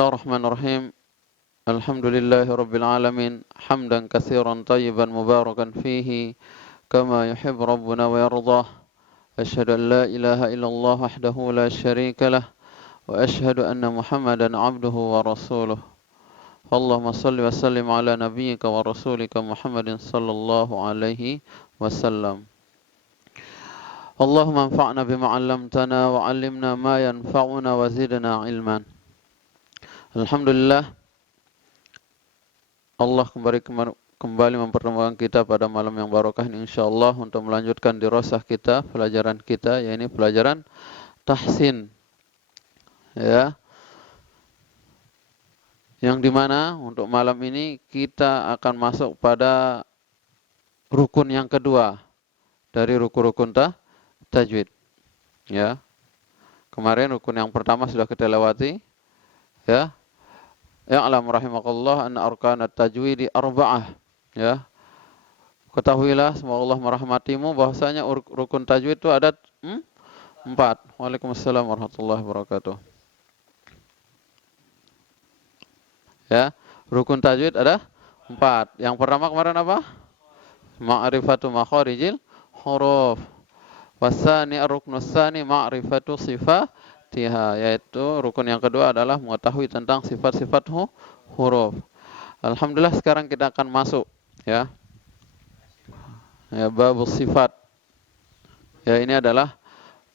Bismillahirrahmanirrahim. Alhamdulillahi rabbil alamin. Hamdan katsiran tayyiban mubarakan fihi kama yuhibbu rabbuna wa yardah. Asyhadu an la ilaha illallah wahdahu la syarika lah wa asyhadu anna Muhammadan abduhu wa rasuluh. Allahumma salli wa sallim ala nabiyyika wa rasulika Muhammadin sallallahu alaihi wasallam. Allahumma anfa'na bima 'allamtana wa 'allimna ma yanfa'una wa zidna ilman. Alhamdulillah, Allah kembali mempertemukan kita pada malam yang barokah ini insyaallah untuk melanjutkan dirasah kita, pelajaran kita, yaitu pelajaran tahsin. Ya. Yang dimana untuk malam ini kita akan masuk pada rukun yang kedua dari rukun-rukun tajwid. Ya. Kemarin rukun yang pertama sudah kita lewati. Ya. Ya'lam rahimakallah anna arkanat tajwidi arba'ah. Ya. Ketahuilah semoga Allah merahmatimu bahwasanya rukun tajwid itu ada 4. Waalaikumsalam warahmatullahi wabarakatuh. Ya, rukun tajwid ada 4. Yang pertama kemarin apa? Ma'rifatu makharijil huruf. Wasani ar-ruknus tsani ma'rifatu sifatiha, yaitu rukun yang kedua adalah mengetahui tentang sifat-sifat huruf. Alhamdulillah sekarang kita akan masuk ya. Ya, babus sifat. Ya, ini adalah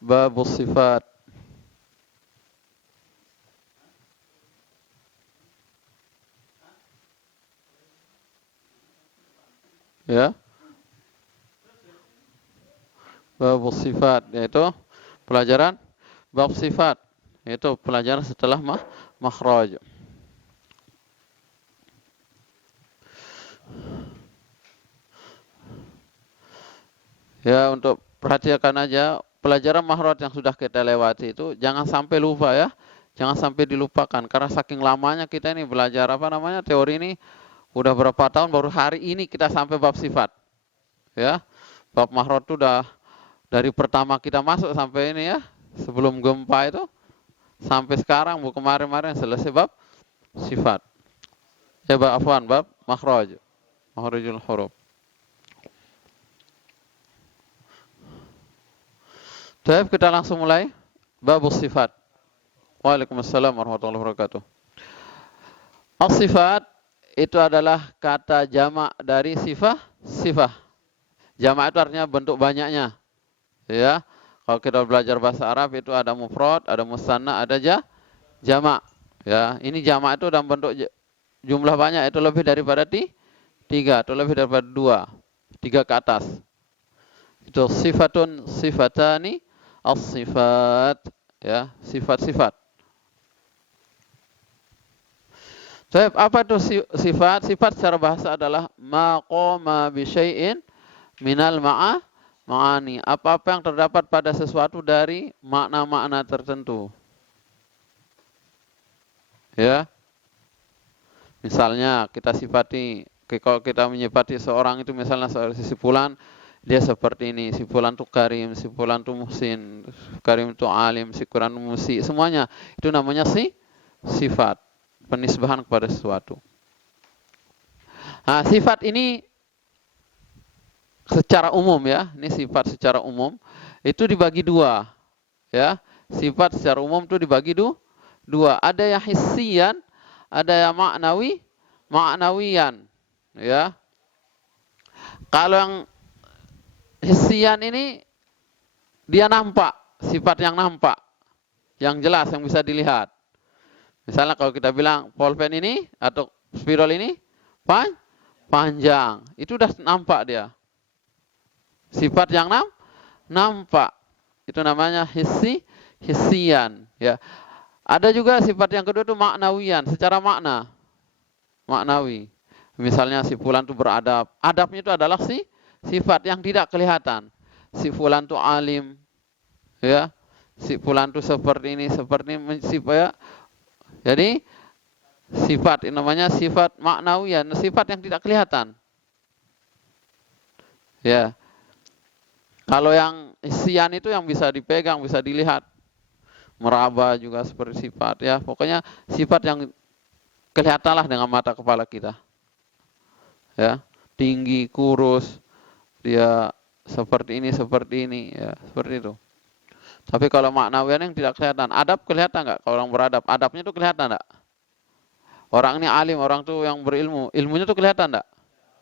babus sifat. Ya. Bab sifat, yaitu pelajaran bab sifat, yaitu pelajaran setelah makhraj. Ya, untuk perhatikan aja pelajaran makhraj yang sudah kita lewati itu jangan sampai lupa ya. Jangan sampai dilupakan karena saking lamanya kita ini belajar teori ini udah berapa tahun baru hari ini kita sampai bab sifat. Ya. Bab makhraj itu udah dari pertama kita masuk sampai ini ya, sebelum gempa itu sampai sekarang kemarin selesai bab sifat. Ya bab makhraj. Makhrajul huruf. Baik, kita langsung mulai bab sifat. Waalaikumsalam warahmatullahi wabarakatuh. As-sifat itu adalah kata jamak dari sifah. Jamak itu artinya bentuk banyaknya. Ya, kalau kita belajar bahasa Arab itu ada mufrad, ada musanna, ada jamak. Ya, ini jamak itu dalam bentuk jumlah banyak, itu lebih daripada 3 atau lebih daripada 2, 3 ke atas. Itu sifatun, sifatani, as-sifat. Ya, sifat-sifat. Baik, apa itu sifat? Sifat secara bahasa adalah maqama bi syai'in minal ma'ani, apa-apa yang terdapat pada sesuatu dari makna-makna tertentu. Ya. Misalnya kita sifati, kalau kita menyifati seorang itu misalnya si fulan, dia seperti ini, si fulan itu karim, si fulan itu muhsin, karim itu alim, si fulan itu musi, semuanya itu namanya sifat, penisbahan kepada sesuatu. Nah, sifat ini secara umum ya, ini sifat secara umum itu dibagi 2 ya. Sifat secara umum itu dibagi 2. Ada yang hissian, ada yang ma'nawiyan ya. Kalau yang hissian ini dia nampak, sifat yang nampak, yang jelas, yang bisa dilihat. Misalnya kalau kita bilang pulpen ini atau spidol ini panjang, itu udah nampak dia. Sifat yang nampak itu namanya hissian ya. Ada juga sifat yang kedua itu maknawiyan, secara maknawi. Misalnya si fulan itu beradab. Adabnya itu adalah sifat yang tidak kelihatan. Si fulan itu alim ya. Si fulan itu seperti ini ya. Jadi sifat ini namanya sifat maknawiyan, sifat yang tidak kelihatan. Ya. Kalau yang hissian itu yang bisa dipegang, bisa dilihat. meraba juga seperti sifat ya. Pokoknya sifat yang kelihatanlah dengan mata kepala kita. Ya, tinggi, kurus, dia seperti ini ya, seperti itu. Tapi kalau maknawian yang tidak kelihatan, adab kelihatan nggak? Kalau orang beradab, adabnya itu kelihatan nggak? Orang ini alim, orang tuh yang berilmu, ilmunya tuh kelihatan nggak?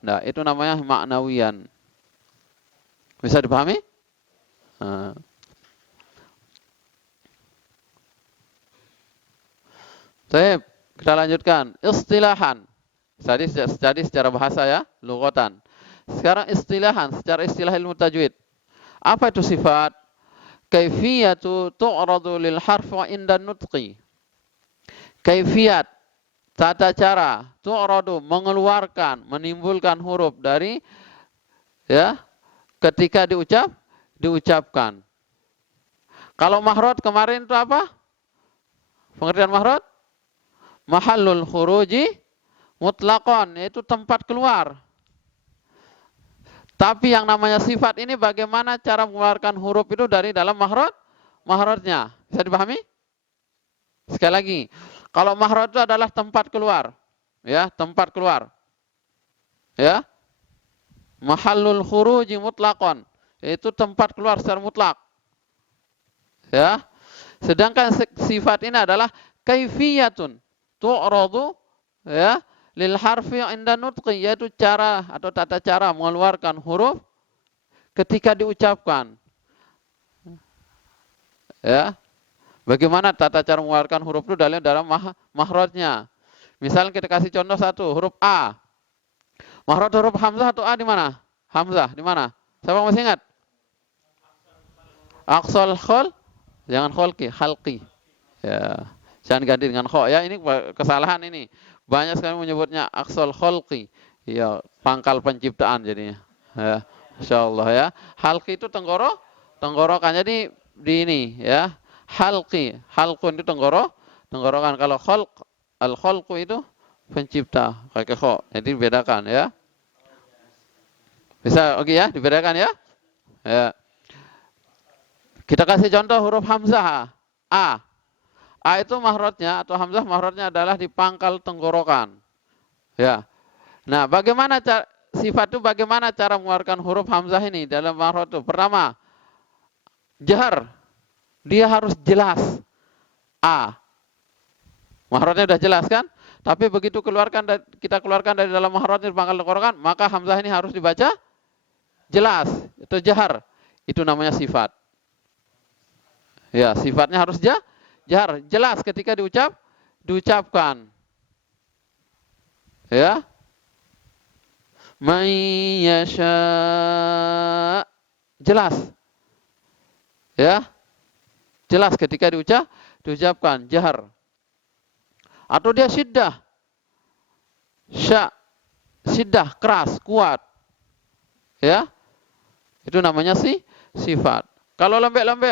Nggak, itu namanya maknawian. Bisa dipahami? Nah. Kita lanjutkan. Istilahan. Jadi secara bahasa ya, lughatan. Sekarang istilahan, secara istilah ilmu tajwid. Apa itu sifat? Kaifiyatu tu'radu lil harfi inda nutqi. Kaifiyat, tata cara, tu'radu, mengeluarkan, menimbulkan huruf dari ya ketika diucapkan. Kalau mahrod kemarin itu apa? Pengertian mahrod? Mahallul khuruji mutlaqan, yaitu tempat keluar. Tapi yang namanya sifat ini bagaimana cara mengeluarkan huruf itu dari dalam mahrodnya. Bisa dipahami? Sekali lagi, kalau mahrod itu adalah tempat keluar. Ya, tempat keluar. Ya. Mahallul khuruji mutlaqan, yaitu tempat keluar secara mutlak. Ya. Sedangkan sifat ini adalah kaifiyatun tu'radu ya lil harfi inda nutqi, yaitu cara atau tata cara mengeluarkan huruf ketika diucapkan. Ya. Bagaimana tata cara mengeluarkan huruf itu dalam mahrodnya. Misalnya kita kasih contoh satu, huruf A. Mahrod huruf hamzah atau A di mana? Hamzah di mana? Siapa masih ingat? Aqsal khol, jangan khalqi. Ya. Jangan ganti dengan kho ya, ini kesalahan ini. Banyak sekali menyebutnya aqsal khalqi. Ya, pangkal penciptaan jadinya. Ya. Insyaallah ya. Halqi itu tenggorokan. Jadi di ini ya. Halqun itu tenggorokan. Kalau al-khalqu itu pencipta, pakai kho. Jadi bedakan ya. Bisa oke ya, dibedakan ya? Ya. Kita kasih contoh huruf hamzah A. A itu mahrodnya atau hamzah mahrodnya adalah di pangkal tenggorokan. Ya. Nah, bagaimana sifat itu bagaimana cara mengeluarkan huruf hamzah ini dalam mahrod itu? Pertama, jahar. Dia harus jelas. A. Mahrodnya sudah jelas kan? Tapi begitu kita keluarkan dari dalam mahrodnya di pangkal tenggorokan, maka hamzah ini harus dibaca jelas. Itu jahar. Itu namanya sifat. Ya, sifatnya harus jahar, jelas ketika diucapkan. Ya. May yasha, jelas. Ya. Jelas ketika diucapkan jahar. Atau dia syiddah. Syiddah, keras, kuat. Ya. Itu namanya sifat. Kalau lembek-lembek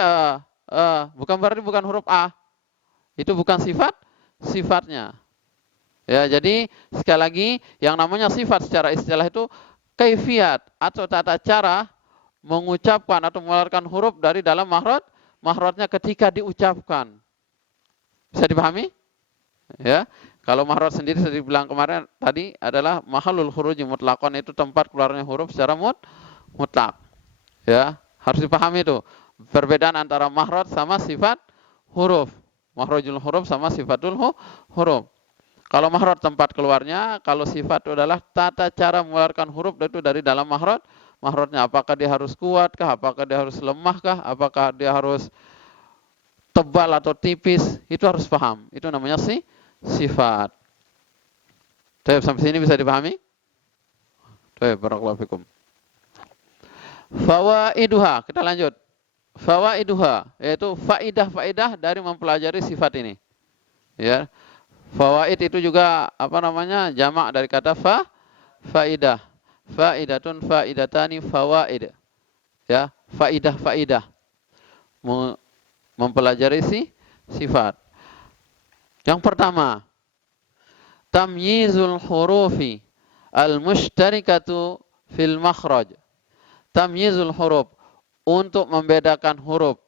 bukan berarti bukan huruf A. Itu bukan sifatnya. Ya, jadi sekali lagi yang namanya sifat secara istilah itu kaifiyat atau tata cara mengucapkan atau mengeluarkan huruf dari dalam mahrodnya ketika diucapkan. Bisa dipahami? Ya. Kalau mahrod sendiri saya bilang kemarin tadi adalah mahallul khuruji mutlaqan, itu tempat keluarnya huruf secara mutlak. Ya, harus dipahami itu. Perbedaan antara mahrod sama sifat huruf. Mahrojul huruf sama sifatul huruf. Kalau mahrod tempat keluarnya, kalau sifat itu adalah tata cara mengeluarkan huruf itu dari dalam mahrodnya. Apakah dia harus kuat kah? Apakah dia harus lemah kah? Apakah dia harus tebal atau tipis? Itu harus paham. Itu namanya sifat. Sampai sini bisa dipahami? Barakallahu fikum. Fawaiduha, kita lanjut. Fawaiduha, yaitu faidah-faidah dari mempelajari sifat ini. Ya. Fawaid itu juga jamak dari kata faidah. Faidatun, faidatani, fawaid. Ya, faidah-faidah. Mempelajari sifat. Yang pertama, tamyizul hurufi al-mushtarikatu fil makhraj. Tamyizul huruf, untuk membedakan huruf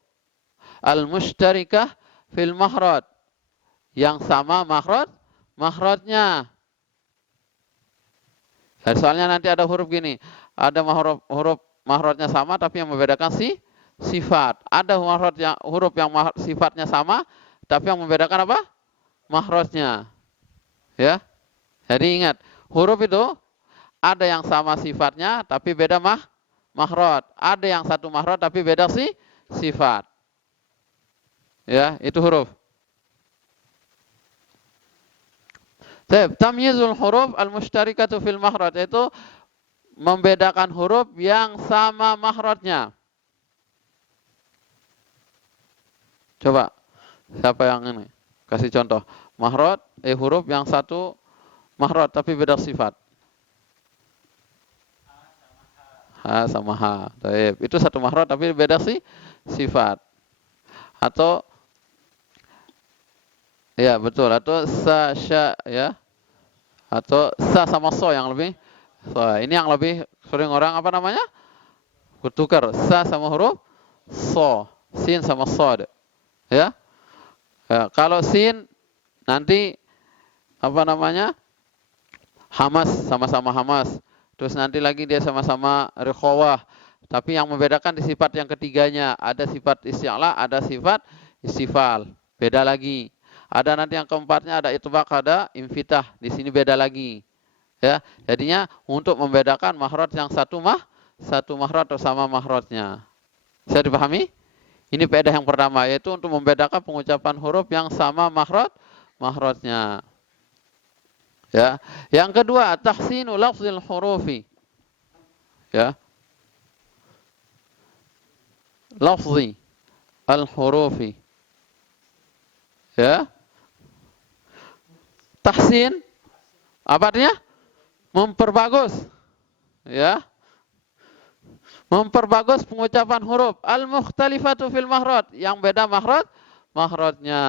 al-mushtarikah fil mahraj. Yang sama makhrajnya. Soalnya nanti ada huruf gini, ada huruf makhrajnya sama tapi yang membedakan sifat. Ada huruf yang sifatnya sama tapi yang membedakan apa? Makhrajnya. Ya. Jadi ingat, huruf itu ada yang sama sifatnya tapi beda makhraj. Ada yang satu makhraj tapi beda sifat. Ya, itu huruf. Tamyizul huruf al-musytarikatu fil makhraj, itu membedakan huruf yang sama makhrajnya. Coba, siapa yang ini? Kasih contoh. Makhraj, huruf yang satu makhraj tapi beda sifat. Ha sama ha. Itu satu makhraj tapi beda sifat. Atau ya betul, atau sa sya ya. Atau sa sama so yang lebih. So, ini yang lebih sering orang apa namanya? Bertukar sa sama huruf so, sin sama sod. Ya. Ya, kalau sin nanti apa namanya? Hamas, sama-sama hamas. Terus nanti lagi dia sama-sama rikhawah. Tapi yang membedakan di sifat yang ketiganya, ada sifat isti'la, ada sifat istifal. Beda lagi. Ada nanti yang keempatnya ada itbaq, ada infitah. Di sini beda lagi. Ya, jadinya untuk membedakan makhraj yang satu makhraj atau sama makhrajnya. Bisa dipahami? Ini faedah yang pertama, yaitu untuk membedakan pengucapan huruf yang sama makhrajnya. Ya. Yang kedua, tahsinu lafzil hurufi. Ya. Lafzi al-hurufi. Ya. Tahsin apa artinya? Memperbagus. Ya. Memperbagus pengucapan huruf al-mukhtalifatu fil makhraj, yang beda makhrajnya.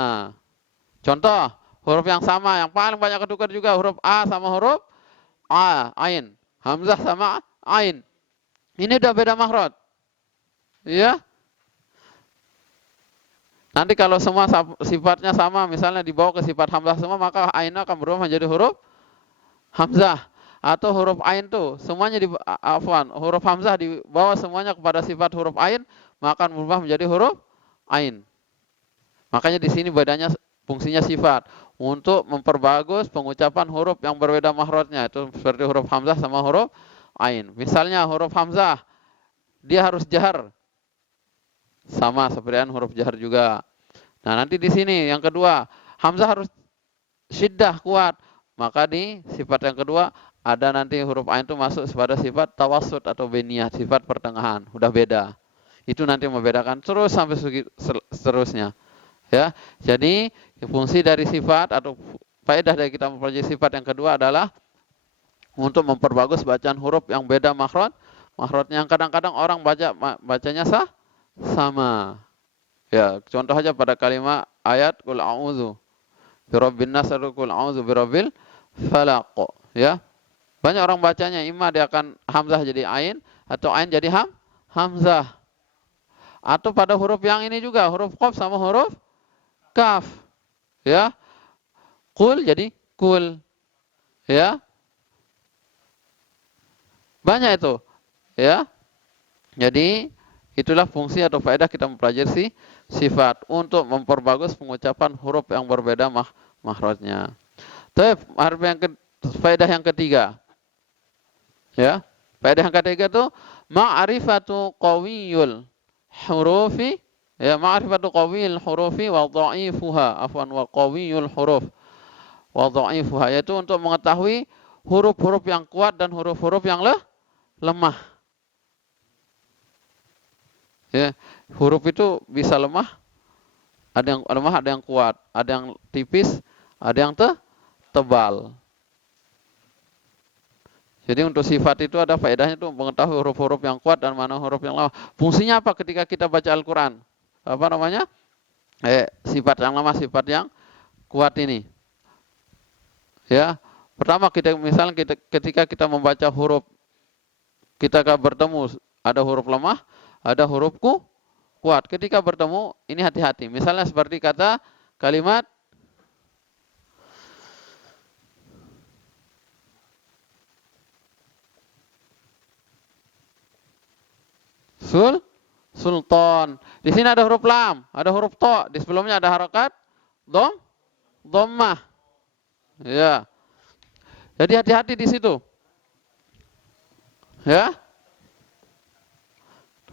Contoh, huruf yang sama, yang paling banyak ketukar juga huruf A sama huruf ain. Hamzah sama ain. Ini udah beda makhraj. Ya. Nanti kalau semua sifatnya sama, misalnya dibawa ke sifat hamzah semua, maka ain akan berubah menjadi huruf hamzah. Atau huruf ain tuh semuanya huruf hamzah dibawa semuanya kepada sifat huruf ain, maka akan berubah menjadi huruf ain. Makanya di sini bedanya fungsinya sifat untuk memperbagus pengucapan huruf yang berbeda makhrajnya, itu seperti huruf hamzah sama huruf ain. Misalnya huruf hamzah dia harus jahar, sama seperti huruf jahar juga. Nah, nanti di sini yang kedua, hamzah harus syiddah, kuat. Maka di sifat yang kedua ada nanti huruf ain itu masuk pada sifat tawassut atau beniyah, sifat pertengahan. Udah beda. Itu nanti membedakan terus sampai seterusnya. Ya. Jadi fungsi dari sifat atau faedah dari kita mempelajari sifat yang kedua adalah untuk memperbagus bacaan huruf yang beda makhrajnya, yang kadang-kadang orang bacanya sama. Ya, contoh aja pada kalimat ayat qul a'udzu birabbin nas atau qul a'udzu birabbil falaq. Ya. Banyak orang bacanya imma dia akan hamzah jadi ain atau ain jadi hamzah. Atau pada huruf yang ini juga, huruf qaf sama huruf kaf. Ya. Qul jadi kul. Ya. Banyak itu. Ya. Jadi itulah fungsi atau faedah kita mempelajari sifat untuk memperbagus pengucapan huruf yang berbeda makhrajnya. Tapi faedah yang ketiga. Ya. Faedah yang ketiga itu ma'rifatu qawiyul hurufi, ya, ma'rifatu qawiyul hurufi wa dha'ifuha, wa qawiyul huruf wa dha'ifuha, yaitu untuk mengetahui huruf-huruf yang kuat dan huruf-huruf yang lemah. Ya, huruf itu bisa lemah, ada yang lemah, ada yang kuat, ada yang tipis, ada yang tebal. Jadi untuk sifat itu ada faedahnya itu mengetahui huruf-huruf yang kuat dan mana huruf yang lemah. Fungsinya apa ketika kita baca Al-Quran? Apa namanya? Sifat yang lemah, sifat yang kuat ini. Ya, pertama ketika kita membaca huruf, kita bertemu ada huruf lemah, ada huruf kuat. Ketika bertemu ini hati-hati. Misalnya seperti kata Kalimat sultan. Di sini ada huruf lam, ada huruf to. Di sebelumnya ada harokat dhammah. Ya. Jadi hati-hati di situ. Ya.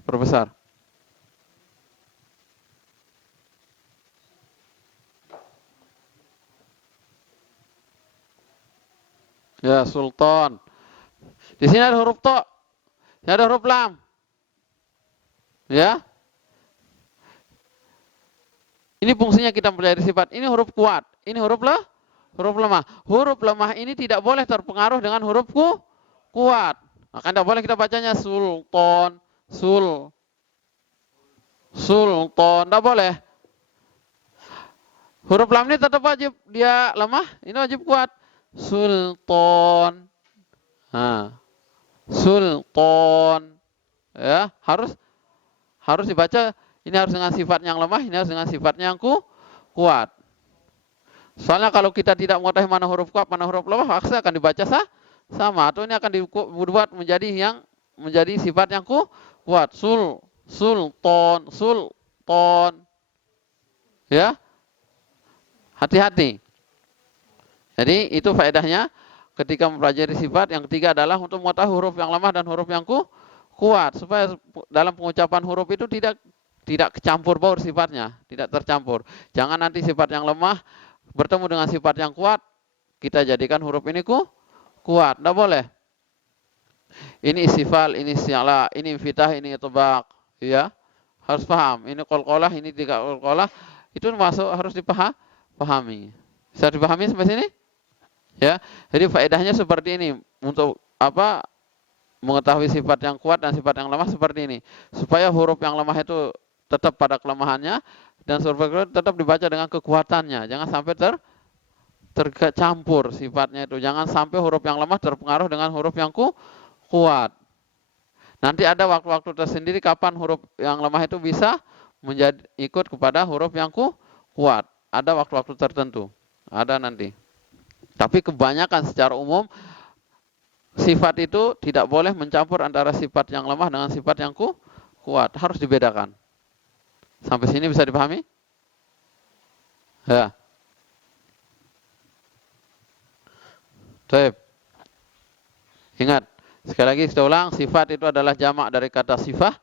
Perbesar. Ya, sultan. Di sini ada huruf to. Ini ada huruf lam. Ya. Ini fungsinya kita mempelajari sifat. Ini huruf kuat. Ini huruf lemah. Huruf lemah ini tidak boleh terpengaruh dengan huruf kuat. Maka tidak boleh kita bacanya sultan, sultan. Tidak boleh. Huruf lam ini tetap wajib. Dia lemah, ini wajib kuat. Sultan. Nah, sultan. Ya, harus dibaca. Ini harus dengan sifat yang lemah, ini harus dengan sifatnya yang kuat. Soalnya kalau kita tidak mengetahui mana huruf kuat, mana huruf lemah, pasti akan dibaca sama. Atau ini akan dibuat menjadi sifat yang kuat. Sultan. Ya, hati-hati. Jadi itu faedahnya ketika mempelajari sifat. Yang ketiga adalah untuk mengetahui huruf yang lemah dan huruf yang kuat, supaya dalam pengucapan huruf itu tidak kecampur baur sifatnya, tidak tercampur. Jangan nanti sifat yang lemah bertemu dengan sifat yang kuat, kita jadikan huruf ini kuat. Tidak boleh. Ini istifal, ini si'la, ini infitah, ini itbaq. Ya, harus paham. Ini qalqalah, ini tidak qalqalah. Itu masuk harus dipahami. Bisa dipahami sampai sini? Ya. Jadi faedahnya seperti ini. Untuk apa? Mengetahui sifat yang kuat dan sifat yang lemah seperti ini. Supaya huruf yang lemah itu tetap pada kelemahannya dan huruf yang kuat tetap dibaca dengan kekuatannya. Jangan sampai tercampur sifatnya itu. Jangan sampai huruf yang lemah terpengaruh dengan huruf yang kuat. Nanti ada waktu-waktu tersendiri kapan huruf yang lemah itu bisa ikut kepada huruf yang kuat. Ada waktu-waktu tertentu. Ada nanti. Tapi kebanyakan secara umum sifat itu tidak boleh mencampur antara sifat yang lemah dengan sifat yang kuat. Harus dibedakan. Sampai sini bisa dipahami? Ya. Baik. Ingat, sekali lagi kita ulang, sifat itu adalah jamak dari kata sifah.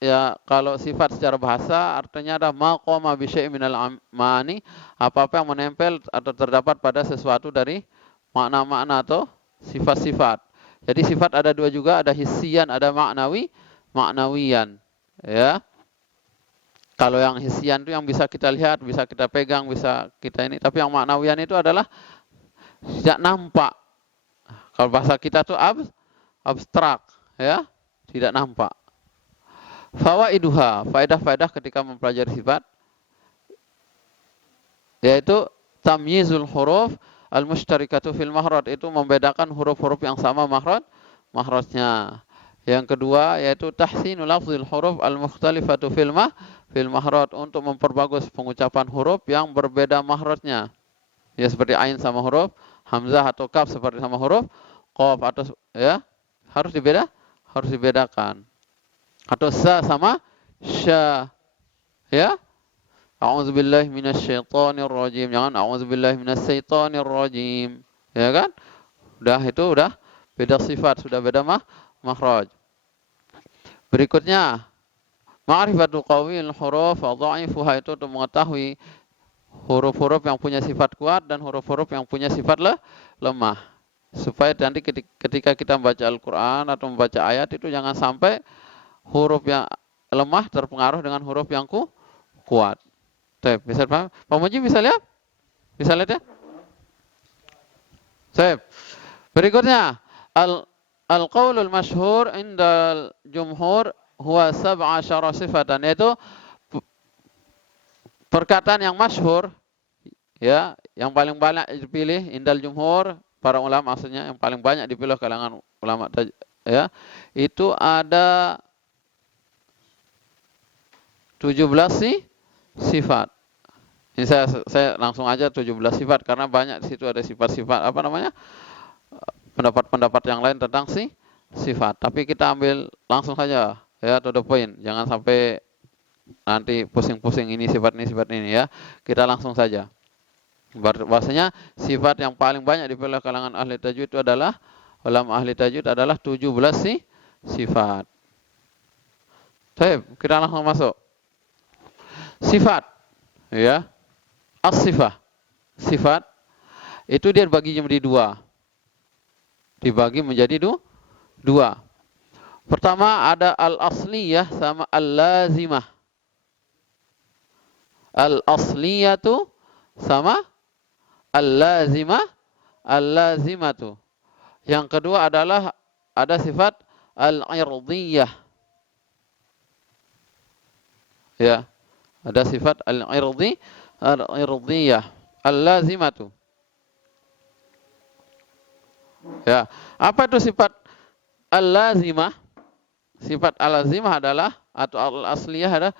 Ya, kalau sifat secara bahasa artinya ada maqama bi syai'in minal ma'ani, apa-apa yang menempel atau terdapat pada sesuatu dari makna-makna atau sifat-sifat. Jadi sifat ada dua juga, ada hissian, ada maknawiyan. Ya. Kalau yang hissian itu yang bisa kita lihat, bisa kita pegang, bisa kita ini. Tapi yang maknawiyan itu adalah tidak nampak. Kalau bahasa kita itu abstrak, ya, tidak nampak. Fawaiduha, faedah-faedah ketika mempelajari sifat, yaitu tamyizul huruf al-mushtarikatu fil makhraj, itu membedakan huruf-huruf yang sama makhrajnya. Yang kedua yaitu tahsinul lafzil huruf al-mukhtalifatu fil makhraj, untuk memperbagus pengucapan huruf yang berbeda makhrajnya. Ya, seperti ain sama huruf hamzah atau kaf seperti sama huruf qaf, atau ya harus dibedakan. Atau sa sama sya. Ya. A'udzubillahi minasyaitonir rajim. Jangan a'udzubillahi minasyaitonir rajim. Ya kan? Udah beda sifat, sudah beda makhraj. Berikutnya, ma'rifatu qawil huruf wa dha'ifuha, itu untuk mengetahui huruf-huruf yang punya sifat kuat dan huruf-huruf yang punya sifat lemah. Supaya nanti ketika kita membaca Al-Qur'an atau membaca ayat itu jangan sampai huruf yang lemah terpengaruh dengan huruf yang kuat. Baik, bisa paham? Pak Muji bisa lihat? Bisa lihat ya? Baik. Berikutnya, al-qaulul masyhur indal jumhur huwa 17 sifatan, yaitu perkataan yang masyhur, ya, yang paling banyak dipilih indal jumhur, para ulama maksudnya yang paling banyak dipilih kalangan ulama, ya, itu ada 17 sifat. Ini saya langsung aja 17 sifat karena banyak di situ ada sifat-sifat apa namanya? Pendapat-pendapat yang lain tentang sifat. Tapi kita ambil langsung saja ya to the point. Jangan sampai nanti pusing-pusing ini sifat ini ya. Kita langsung saja. Bahwasanya sifat yang paling banyak dipilih kalangan ahli tajwid itu adalah ulama ahli tajwid adalah 17 sifat. Baik, kita langsung masuk. Sifat ya. As-sifah. Sifat itu dia dibagi menjadi dua. Dibagi menjadi dua. Pertama ada al-asliyah sama al-lazimah. Al-asliyatu sama al-lazimah, al-lazimatu. Yang kedua adalah ada sifat al-irdiyah. Ya. Ada sifat al-irdiyah, al-lazimatu. Ya. Apa itu sifat al-lazimah? Sifat al-lazimah adalah atau al-asliyah adalah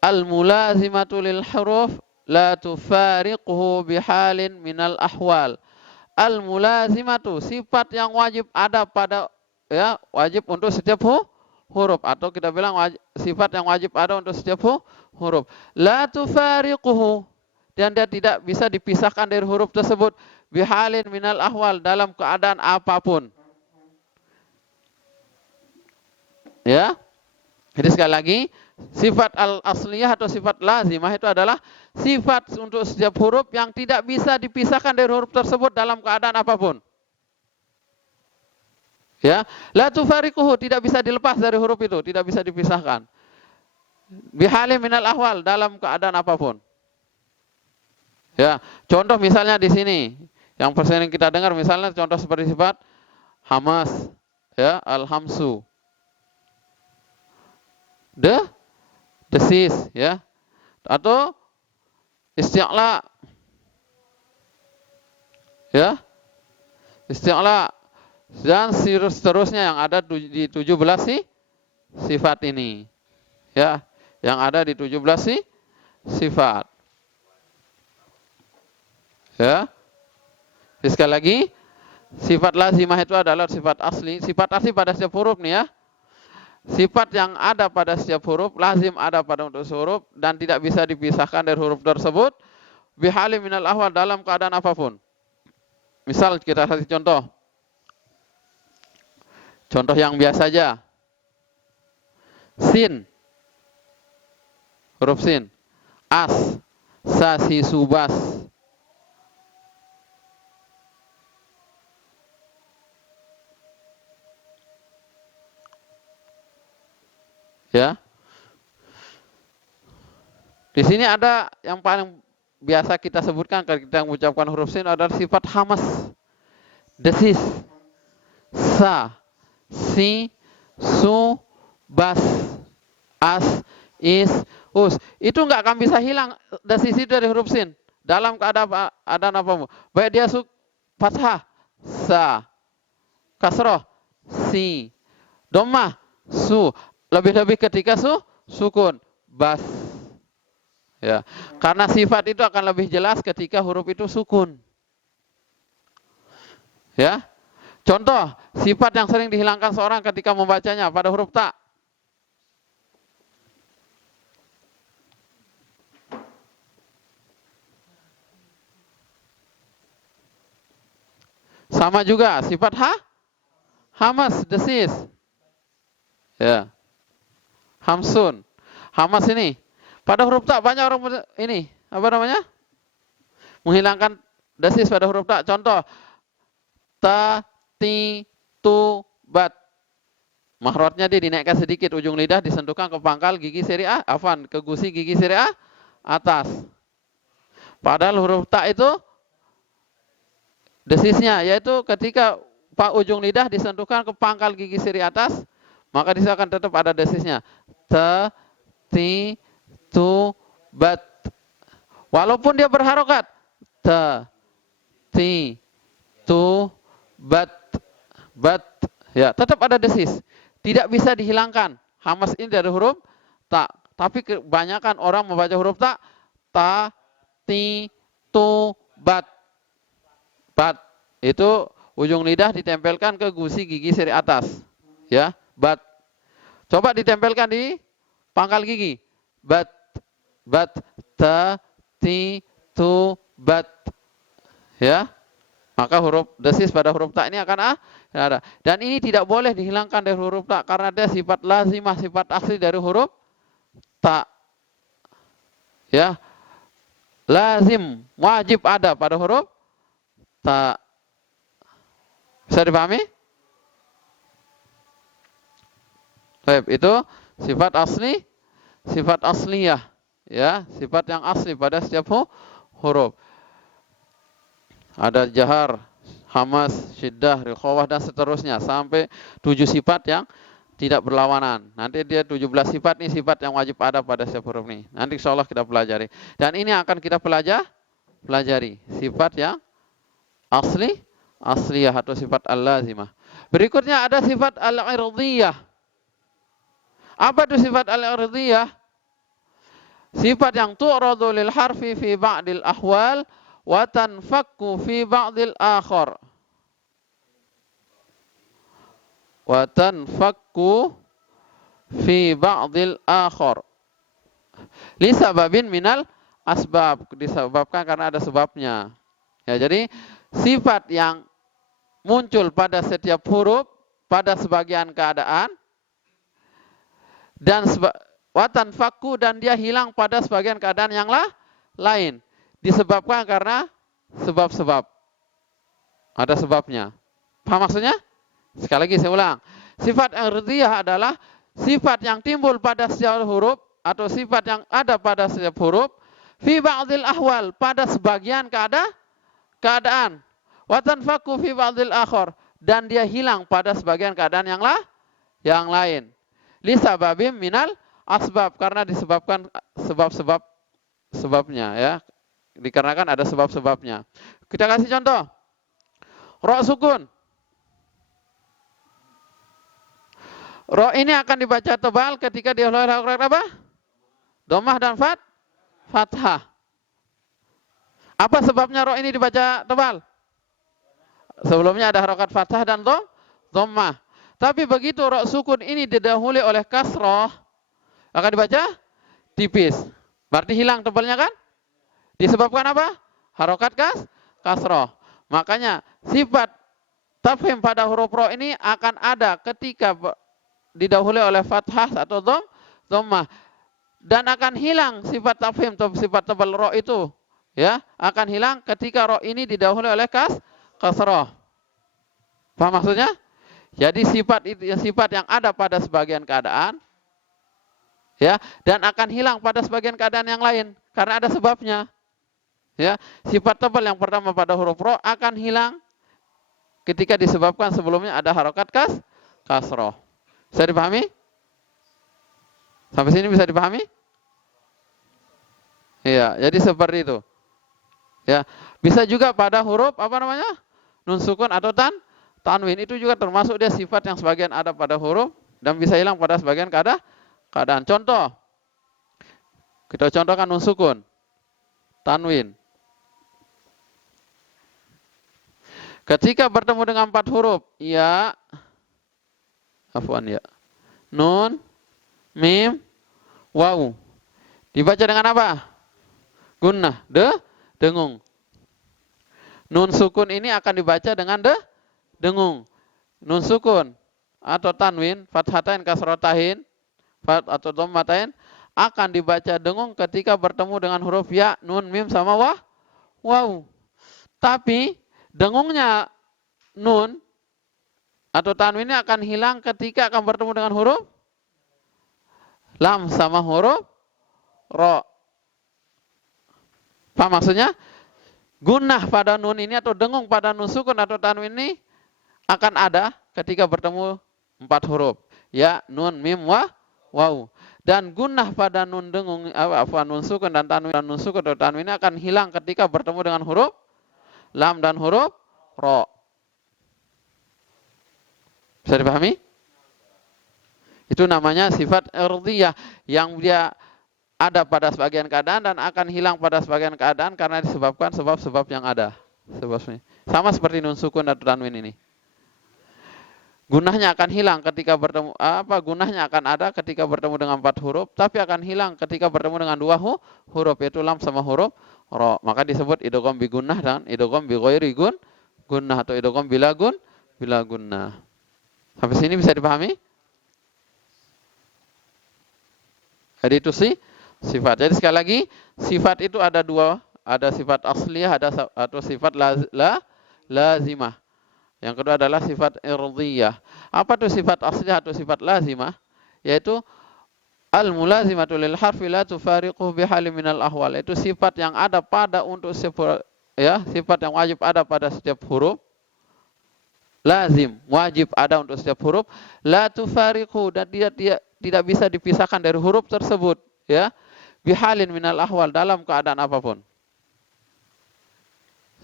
al-mulazimatu lil huruf la tufariquhu bihalin minal ahwal. Al-mulazimatu, sifat yang wajib ada pada ya, wajib untuk setiap huruf atau kita bilang sifat yang wajib ada untuk setiap huruf. La tufariquhu, dan dia tidak bisa dipisahkan dari huruf tersebut bihalin minal ahwal, dalam keadaan apapun. Ya. Jadi sekali lagi, sifat al-asliyah atau sifat lazimah itu adalah sifat untuk setiap huruf yang tidak bisa dipisahkan dari huruf tersebut dalam keadaan apapun. Ya, la tufariquhu, tidak bisa dilepas dari huruf itu, tidak bisa dipisahkan. Bihalim minal ahwal, dalam keadaan apapun. Ya, contoh misalnya di sini yang sering kita dengar misalnya contoh seperti sifat hamas, ya, al-hamsu. Desis, ya, atau isti'la, ya, isti'la, dan seterusnya yang ada di 17 sifat ini, ya, yang ada di 17 sifat, ya. Sekali lagi, sifat lazimah itu adalah sifat asli pada setiap huruf nih ya. Sifat yang ada pada setiap huruf, lazim ada pada untuk huruf dan tidak bisa dipisahkan dari huruf tersebut bihalim minal ahwal, dalam keadaan apapun. Misal kita kasih contoh. Contoh yang biasa aja. Sin. Huruf sin. As. Sa, si, su, bas. Ya. Di sini ada yang paling biasa kita sebutkan kalau kita mengucapkan huruf sin adalah sifat hamas, desis, sa, si, su, bas, as, is, us. Itu nggak akan bisa hilang desis itu dari huruf sin dalam keadaan apapun. Baik dia fathah, sa, kasroh, si, dhammah, su. Lebih-lebih ketika sukun, bas. Ya, karena sifat itu akan lebih jelas ketika huruf itu sukun. Ya. Contoh, sifat yang sering dihilangkan seorang ketika membacanya pada huruf ta. Sama juga sifat hamas, desis. Ya. Hamsun. Hamas ini. Pada huruf ta banyak orang ini, apa namanya? Menghilangkan desis pada huruf ta. Contoh, ta, ti, tu, bat. Mahrotnya dia dinaikkan sedikit, ujung lidah disentuhkan ke pangkal gigi seri A, ke gusi gigi seri A atas. Padahal huruf ta itu desisnya, yaitu ketika ujung lidah disentuhkan ke pangkal gigi seri atas, maka di situ akan tetap ada desisnya. Ta, ti, tu, bat. Walaupun dia berharokat. Ta, ti, tu, bat. Ya, tetap ada desis. Tidak bisa dihilangkan. Hamas ini dari huruf ta. Tapi kebanyakan orang membaca huruf ta, ti, tu, bat. Bat. Itu ujung lidah ditempelkan ke gusi gigi seri atas. Ya, bat. Coba ditempelkan di pangkal gigi. Bat, bat, ta, ti, tu, bat. Ya, maka huruf desis pada huruf ta ini akan ada. Dan ini tidak boleh dihilangkan dari huruf ta karena dia sifat lazimah, sifat asli dari huruf ta. Ya, lazim, wajib ada pada huruf ta. Bisa dipahami? Baik, itu sifat asli, sifat asliyah, ya, sifat yang asli pada setiap huruf. Ada jahar, hamas, syiddah, rikhawah dan seterusnya sampai 7 sifat yang tidak berlawanan. Nanti dia 17 sifat nih, sifat yang wajib ada pada setiap huruf nih. Nanti insyaallah kita pelajari. Dan ini akan kita pelajari sifat yang asli, asliyah atau sifat al-lazimah. Berikutnya ada sifat al-irdhiyah. Apa itu sifat al-irdhiyah? Sifat yang tu'radu lil harfi fi ba'dil ahwal wa tanfakku fi ba'dil akhar. Wa tanfakku fi ba'dil akhar. Li sababin minal asbab, disebabkan karena ada sebabnya. Ya, jadi sifat yang muncul pada setiap huruf pada sebagian keadaan dan watan fakku dan dia hilang pada sebagian keadaan yang lain disebabkan karena sebab-sebab. Ada sebabnya. Paham maksudnya? Sekali lagi saya ulang. Sifat irdhiyah adalah sifat yang timbul pada setiap huruf atau sifat yang ada pada setiap huruf fi ba'dil ahwal pada sebagian keadaan. Wa tanfakku fi ba'dil akhar dan dia hilang pada sebagian keadaan yang lain. Li sababim minal asbab karena disebabkan sebabnya ya. Dikarenakan ada sebab-sebabnya. Kita kasih contoh. Ro sukun. Ro ini akan dibaca tebal ketika dia oleh harokat apa? Dhammah dan fathah. Apa sebabnya ro ini dibaca tebal? Sebelumnya ada harokat fathah dan dhammah. Tapi begitu ro sukun ini didahului oleh kasroh, akan dibaca tipis. Berarti hilang tebalnya kan? Disebabkan apa? Harokat kasroh. Makanya sifat tafhim pada huruf ro ini akan ada ketika didahului oleh fathah atau dhammah. Dan akan hilang sifat tafhim atau sifat tebal ro itu. Ya, akan hilang ketika ro ini didahului oleh kasroh. Paham maksudnya? Jadi sifat yang ada pada sebagian keadaan ya, dan akan hilang pada sebagian keadaan yang lain karena ada sebabnya. Ya, sifat tebal yang pertama pada huruf ro akan hilang ketika disebabkan sebelumnya ada harokat kasroh. Bisa dipahami? Sampai sini bisa dipahami? Iya, jadi seperti itu. Ya, bisa juga pada huruf apa namanya? Nun sukun atau tanwin itu juga termasuk dia sifat yang sebagian ada pada huruf dan bisa hilang pada sebagian keadaan. Contoh. Kita contohkan nun sukun, tanwin. Ketika bertemu dengan 4 huruf, ya, afwan ya, nun, mim, waw. Dibaca dengan apa? Gunnah, dengung. Nun sukun ini akan dibaca dengan dengung. Nun sukun atau tanwin, fathatain, kasrotain, atau dhammatain akan dibaca dengung ketika bertemu dengan huruf ya, nun, mim, sama waw. Tapi dengungnya nun atau tanwinnya akan hilang ketika akan bertemu dengan huruf lam sama huruf ro. Paham maksudnya? Gunnah pada nun ini atau dengung pada nun sukun atau tanwin ini akan ada ketika bertemu 4 huruf. Ya, nun, mim, waw. Dan gunnah pada nun dengung, nun sukun dan tanwin, nun sukun atau tanwin ini akan hilang ketika bertemu dengan huruf lam dan huruf ro. Bisa dipahami? Itu namanya sifat irdhiyah yang dia ada pada sebagian keadaan dan akan hilang pada sebagian keadaan karena disebabkan sebab-sebab yang ada. Sebabnya. Sama seperti nun sukun dan tanwin ini. Gunahnya akan hilang ketika bertemu gunahnya akan ada ketika bertemu dengan 4 huruf, tapi akan hilang ketika bertemu dengan 2 huruf yaitu lam sama huruf ro. Maka disebut idgham bi gunnah dan idgham bi ghairi gunnah atau idgham bila gunnah. Sampai sini bisa dipahami? Jadi itu sifat. Jadi sekali lagi, sifat itu ada dua, ada sifat asliyah atau sifat lazimah. Yang kedua adalah sifat irdhiyah. Apa itu sifat asliyah atau sifat lazimah? Yaitu al-mulazimatu lil harfi la tufariquhu bihalin minal ahwal. Itu sifat yang ada pada untuk sifat yang wajib ada pada setiap huruf. Lazim, wajib ada untuk setiap huruf. La tufariquhu, dan tidak bisa dipisahkan dari huruf tersebut, ya. Bihalin minal ahwal, dalam keadaan apapun.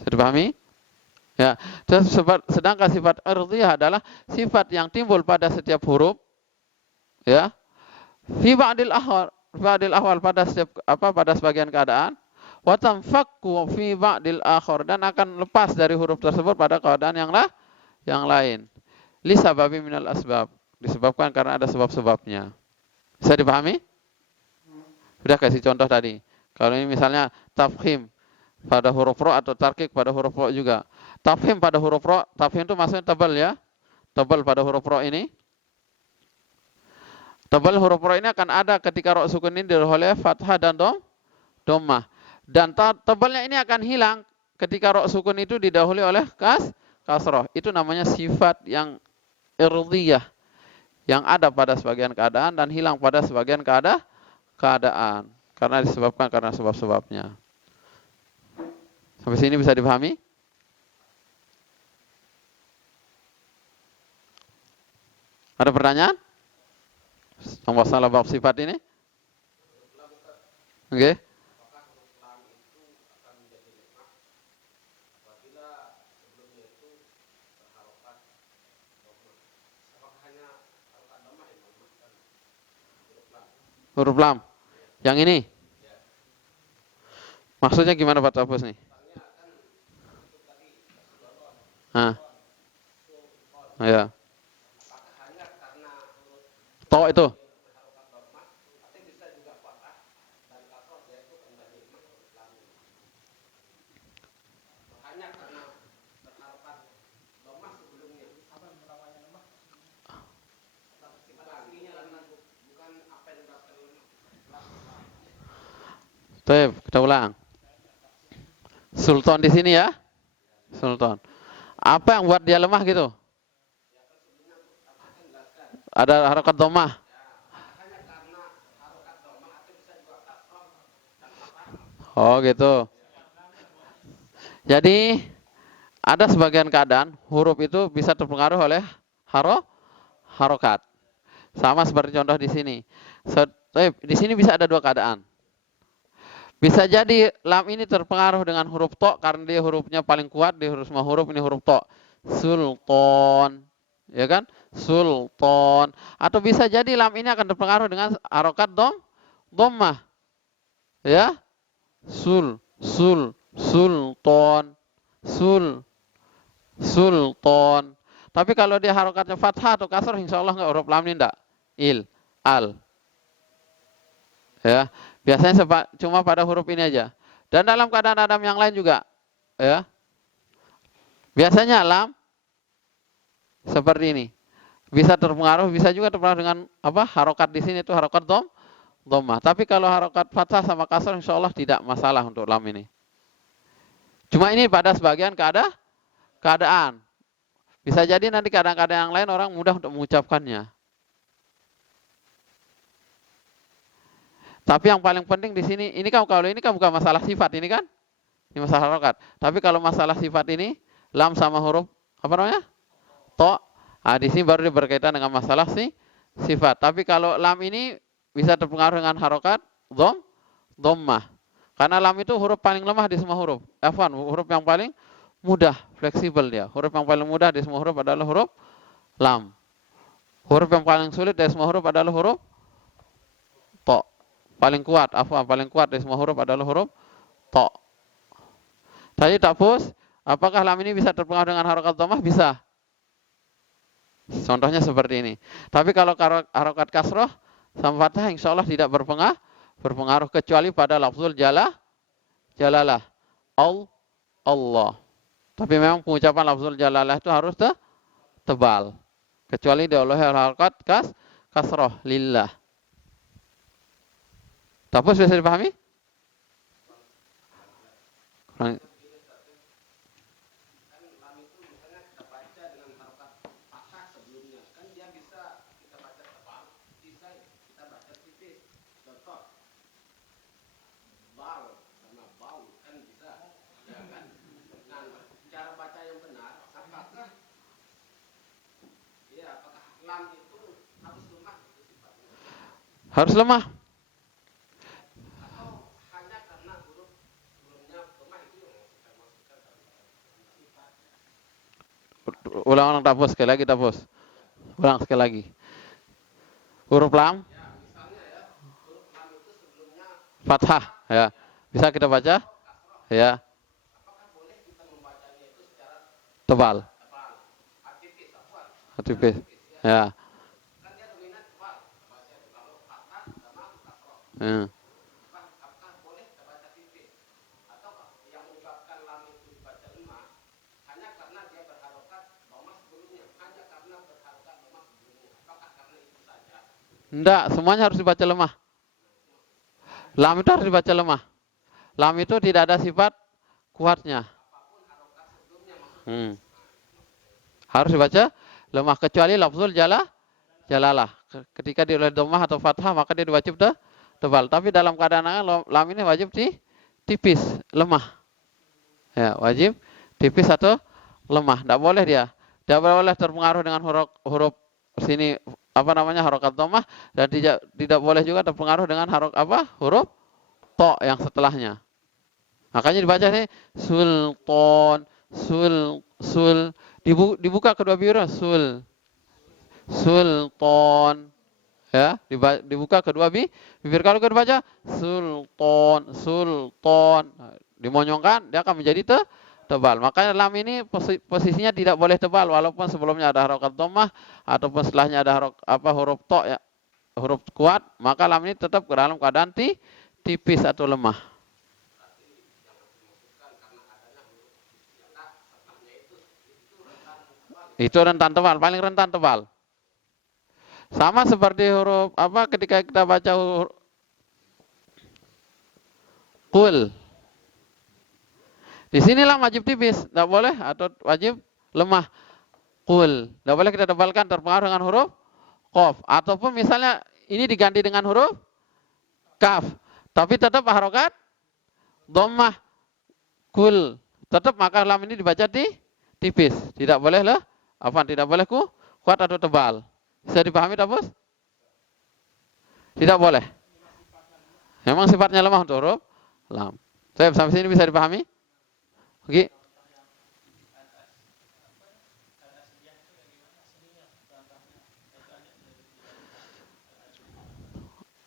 Sudah dipahami? Ya, sedangkan sifat ardhiyah adalah sifat yang timbul pada setiap huruf, ya. Fi ba'dil ahwal pada sebagian keadaan, wa tanfakku fi ba'dil akhar, dan akan lepas dari huruf tersebut pada keadaan yang lain. Li sababi minal asbab, disebabkan karena ada sebab-sebabnya. Bisa dipahami? Sudah kasih contoh tadi. Kalau ini misalnya tafkhim pada huruf ro atau tarkik pada huruf ro juga. Tafkhim pada huruf ro, tafkhim itu maksudnya tebal, ya. Tebal pada huruf ro ini. Tebal huruf ro ini akan ada ketika ro sukun ini didahului oleh fathah dan dhammah. Dan tebalnya ini akan hilang ketika ro sukun itu didahului oleh kasroh. Itu namanya sifat yang irdhiyah, yang ada pada sebagian keadaan dan hilang pada sebagian keadaan karena disebabkan karena sebab-sebabnya. Sampai sini bisa dipahami? Ada pertanyaan? Masalah bab sifat ini? Oke. Huruf lam. Yang ini? Maksudnya gimana Pak Tafus nih? Ya. To itu. Baik, kita ulang. Sultan di sini ya. Sultan. Apa yang buat dia lemah gitu? Ada harokat dhammah. Oh gitu. Jadi ada sebagian keadaan huruf itu bisa terpengaruh oleh harokat. Sama seperti contoh di sini. Di sini bisa ada dua keadaan. Bisa jadi lam ini terpengaruh dengan huruf to karena dia hurufnya paling kuat di huruf semua huruf, ini huruf to. Sultan, ya kan? Sultan. Atau bisa jadi lam ini akan terpengaruh dengan harokat dhammah. Ya? Sultan, sultan. Tapi kalau dia harokatnya fathah atau kasrah, insya Allah nggak huruf lam ini enggak. Al. Ya, biasanya cuma pada huruf ini aja. Dan dalam keadaan adam yang lain juga, ya. Biasanya lam seperti ini. Bisa terpengaruh, bisa juga terpengaruh dengan harokat di sini itu harokat dhammah. Tapi kalau harokat fathah sama kasrah, insya Allah tidak masalah untuk lam ini. Cuma ini pada sebagian keadaan. Bisa jadi nanti keadaan-keadaan yang lain orang mudah untuk mengucapkannya. Tapi yang paling penting di sini, ini kan kalau ini kan bukan masalah sifat ini kan, ini masalah harokat. Tapi kalau masalah sifat ini, lam sama huruf apa namanya? To. Di sini baru dia berkaitan dengan masalah sifat. Tapi kalau lam ini bisa terpengaruh dengan harokat dhammah. Karena lam itu huruf paling lemah di semua huruf. Huruf yang paling mudah, fleksibel dia. Huruf yang paling mudah di semua huruf adalah huruf lam. Huruf yang paling sulit dari semua huruf adalah huruf to. paling kuat, paling kuat dari semua huruf adalah huruf to. Tadi tapus, apakah lam ini bisa terpengaruh dengan harokat dhammah? Bisa. Contohnya seperti ini. Tapi kalau harokat kasroh sama fathah insya Allah tidak berpengaruh kecuali pada lafzul jalalah. Allah. Tapi memang pengucapan lafzul jalalah itu harus tebal. Kecuali diolahi harokat kasroh lillah. Tapus bisa dipahami? Harus lemah. Ulang tapus sekali lagi tapus. Ulang sekali lagi. Huruf lam. Fathah, ya. Bisa kita baca? Ya. Tebal. Tipis. Ya. Hmm. Enggak, semuanya harus dibaca lemah. Lam itu harus dibaca lemah. Lam itu tidak ada sifat kuatnya. Harus dibaca lemah kecuali lafzul jalalah. Ketika dia oleh dhammah atau fathah maka dia wajib tebal. Tapi dalam keadaan lam ini wajib tipis, lemah. Ya, wajib tipis atau lemah. Tidak boleh dia. Tidak boleh terpengaruh dengan huruf sini harokat dhammah dan tidak boleh juga terpengaruh dengan huruf to yang setelahnya. Makanya dibaca nih sultan, sul dibuka kedua bibir sultan, ya, dibuka kedua bibir. Kalau kita baca sultan dimonyongkan dia akan menjadi tebal. Makanya lam ini posisinya tidak boleh tebal walaupun sebelumnya ada harokat dhammah ataupun setelahnya ada huruf to, ya, huruf kuat, maka lam ini tetap dalam keadaan tipis atau lemah. Itu rentan tebal, paling rentan tebal. Sama seperti huruf ketika kita baca huruf kul. Di sinilah wajib tipis, tidak boleh atau wajib lemah. Kul, tidak boleh kita tebalkan terpengaruh dengan huruf qaf. Ataupun misalnya ini diganti dengan huruf kaf, tapi tetap harokat dhammah kul. Tetap maka lam ini dibaca tipis. Tidak boleh tidak boleh kuat atau tebal. Bisa dipahami tak, Bos? Tidak boleh. Memang sifatnya lemah untuk huruf lam. Sampai sini bisa dipahami? Oke.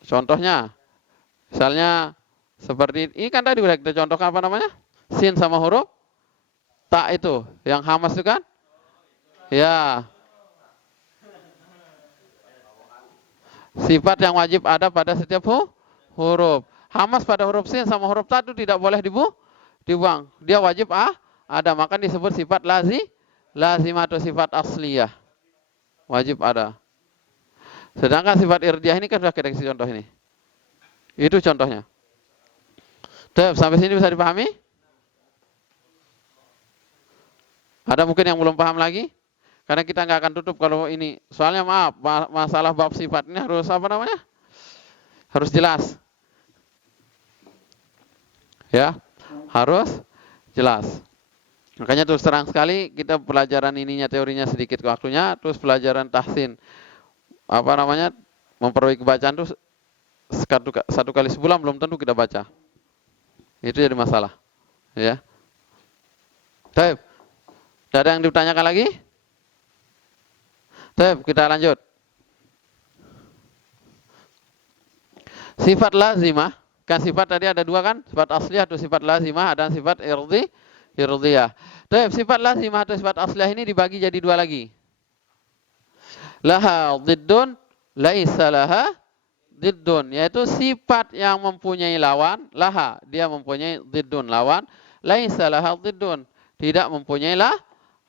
Contohnya, misalnya seperti ini kan tadi udah kita contohkan sin sama huruf ta itu, yang hamas itu kan? Ya. Sifat yang wajib ada pada setiap huruf. Hamas pada huruf sin sama huruf ta itu tidak boleh dibuang. Dia wajib ada, maka disebut sifat lazim atau sifat asliyah. Wajib ada. Sedangkan sifat irdiah ini kan sudah kita kasih contoh ini. Itu contohnya. Sampai sini bisa dipahami? Ada mungkin yang belum paham lagi? Karena kita nggak akan tutup kalau ini. Soalnya maaf, masalah bab sifat ini harus harus jelas. Ya, harus jelas. Makanya terus terang sekali kita pelajaran ininya teorinya sedikit waktunya, terus pelajaran tahsin memperbaiki bacaan itu satu kali sebulan belum tentu kita baca. Itu jadi masalah. Ya. Baik. Tidak ada yang ditanyakan lagi? Baik, kita lanjut. Sifat lazimah, kan sifat tadi ada dua kan? Sifat asliyah atau sifat lazimah, dan sifat irdiyah. Tapi sifat lazimah atau sifat asliyah ini dibagi jadi dua lagi. Laha diddun, laisa laha diddun, yaitu sifat yang mempunyai lawan, laha, dia mempunyai diddun, lawan, laisa laha diddun, tidak mempunyai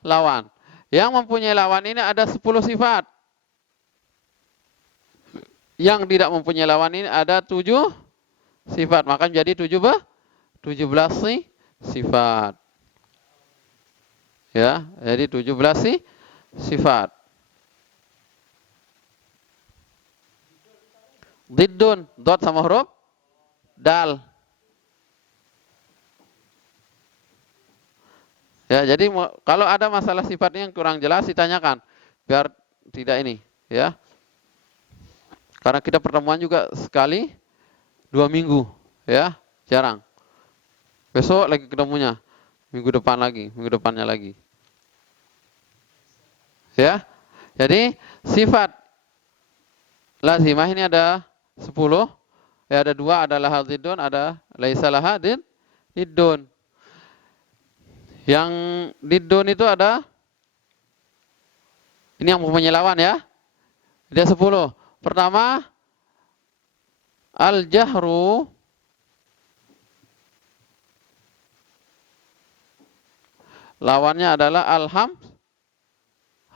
lawan. Yang mempunyai lawan ini ada 10 sifat. Yang tidak mempunyai lawan ini ada 7 sifat. Maka menjadi 17 sifat. Ya, jadi 17 sifat. Diddun, dot sama huruf dal. Ya, jadi kalau ada masalah sifatnya yang kurang jelas ditanyakan biar tidak ini, ya. Karena kita pertemuan juga sekali 2 minggu, ya, jarang. Besok lagi ketemunya, minggu depan lagi, minggu depannya lagi. Ya. Jadi sifat lazimah ini ada 10. Ya, ada 2, ada laha diddun, ada laisa laha diddun. Yang diddun itu ada, ini yang mempunyai lawan ya. Dia 10. Pertama, al-jahru, lawannya adalah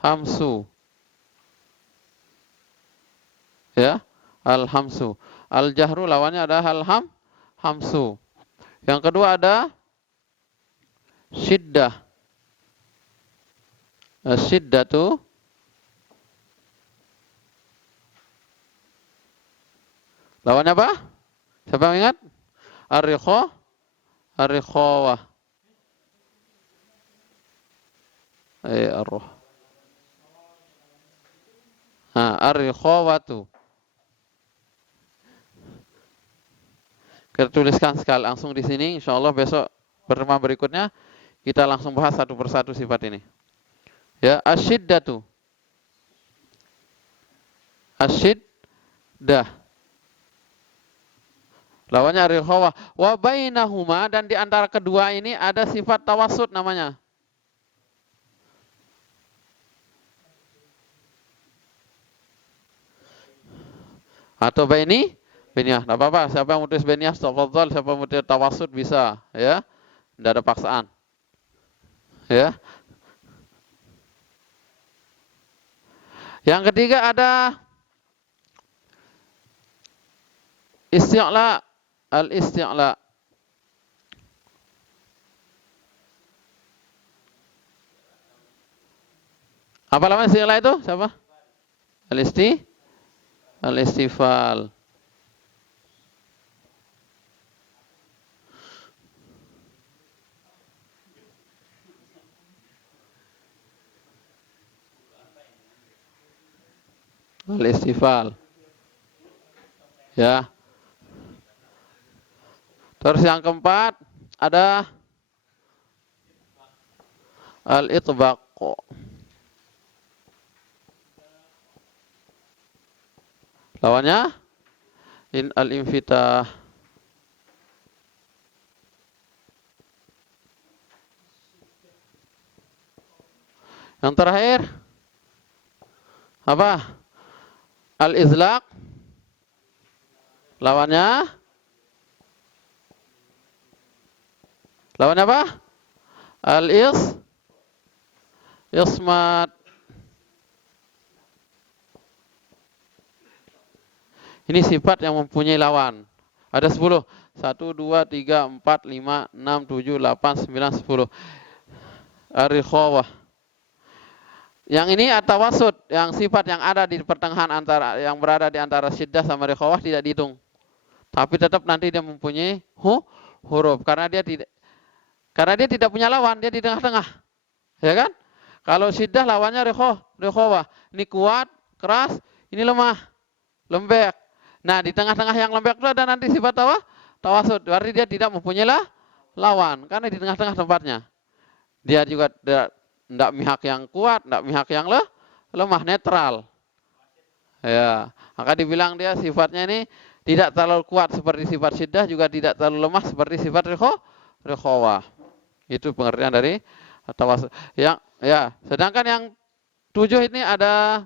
hamsu. Ya, al-hamsu. Al-jahru lawannya adalah hamsu. Yang kedua ada syiddah. Syiddatu, lawannya apa? Siapa yang ingat? Ar-rikhawah. Ar-ruh. Ar-rikhawatu. Kita tuliskan sekali langsung di sini. Insyaallah besok pertemuan berikutnya kita langsung bahas satu persatu sifat ini. Ya, asyiddatu. Asyiddah. Lawannya ar-rikhawah. Wa bainahuma, dan di antara kedua ini ada sifat tawassut namanya. Atau bainiyah, enggak apa-apa. Siapa yang mau tulis bainiyah, tafadhal. Siapa yang mau tulis tawassut bisa, ya. Enggak ada paksaan. Ya. Yang ketiga ada isti'la, al-isti'la. Apa namanya isti'la itu? Siapa? Al-istifal. Al-istifal. Ya. Terus yang keempat ada al-itbaq. Lawannya al-infitah. Yang terakhir apa? Al-izlaq. Lawannya apa? Ismat. Ini sifat yang mempunyai lawan. Ada 10. 1, 2, 3, 4, 5, 6, 7, 8, 9, 10. Ar-rikhawah. Yang ini at-tawassut, yang sifat yang ada di pertengahan antara, yang berada di antara syiddah sama rikhawah tidak dihitung. Tapi tetap nanti dia mempunyai huruf karena dia tidak punya lawan, dia di tengah-tengah. Ya kan? Kalau syiddah lawannya rikhawah. Ini kuat, keras, ini lemah, lembek. Nah, di tengah-tengah yang lembek itu ada nanti sifat tawassut. Berarti dia tidak mempunyai lawan karena di tengah-tengah tempatnya. Dia juga tidak mihak yang kuat, tidak mihak yang lemah, netral. Ya, maka dibilang dia sifatnya ini Tidak terlalu kuat seperti sifat syiddah, juga tidak terlalu lemah seperti sifat rikhawah. Itu pengertian dari tawasul. Yang ya, sedangkan yang 7 ini ada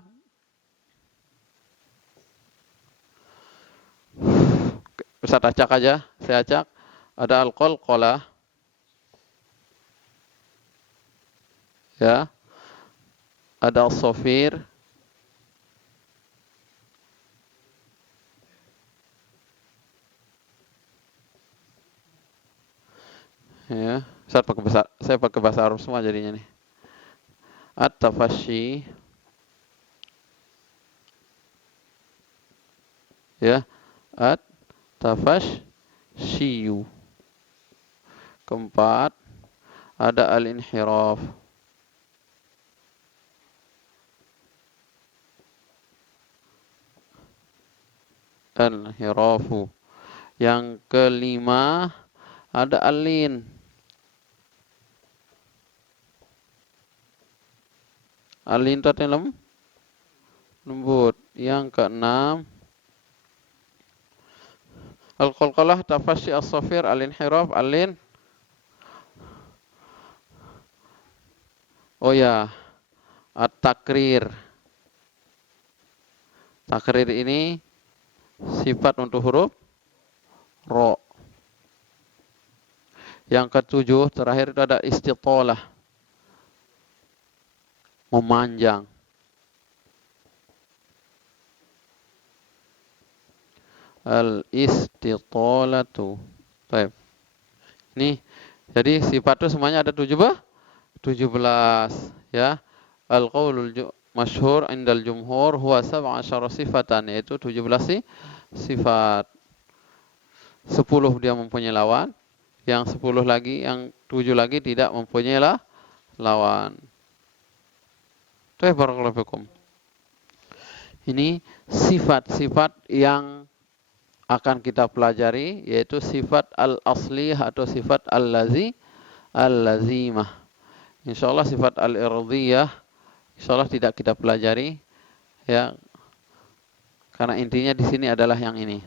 Ustaz acak aja, saya acak. Ada al-qalqalah, ya. Ada as-safir, ya. Saya pakai bahasa Arab semua jadinya nih. At-tafashi, ya. At-tafashiyu. Keempat, ada al-inhiraf. Al-inhirafu. Yang kelima, ada al-lin. Al-lin itu artinya lembut. Yang keenam, al-qalqalah, tafashi, as-safir, al-inhiraf, al-lin. Oh ya, at-takrir. Takrir ini sifat untuk huruf ro. Yang ketujuh terakhir itu ada istitalah, memanjang. Al-istitalatu. Baik. Ini jadi sifat itu semuanya ada 17 ya. Al-qaulul masyhur indal jumhur huwa 17 sifatan, yaitu 17 sifat. 10 dia mempunyai lawan, yang 10 lagi, yang 7 lagi tidak mempunyai lawan. Barakallahu fikum. Ini sifat-sifat yang akan kita pelajari, yaitu sifat al-aslih atau sifat al-lazimah. Insyaallah sifat al-irdhiyah insyaallah tidak kita pelajari, ya. Karena intinya di sini adalah yang ini.